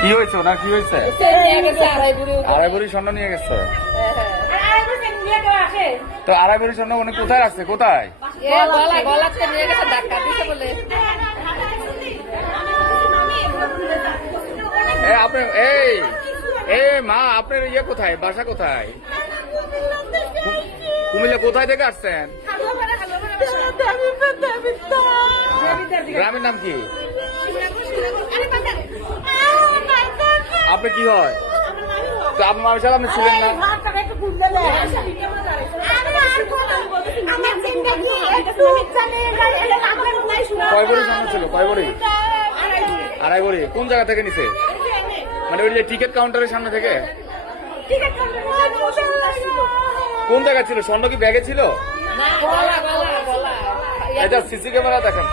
কি হয়েছে না কি হয়েছে? আড়াই ভরি স্বর্ণ নিয়ে গেছে। তো আড়াই ভরি স্বর্ণ উনি কোথায় রাখছে? কোথায়? আপনি মা আপনার ইয়ে কোথায়? বাসা কোথায়? কুমিল্লা কোথায় থেকে আসছেন? গ্রামের নাম কি? আপনি কি হয়? তো আপনার মানুষ আপনি ছিলেন না? কয় ভরি স্বর্ণ ছিল? কয় ভরি? আড়াই ভরি। কোন জায়গা থেকে নিছে? মানে ওই যে টিকিট কাউন্টারের সামনে থেকে? কোন জায়গা ছিল? স্বর্ণ কি ব্যাগে ছিল? এটা সিসি ক্যামেরা দেখেন।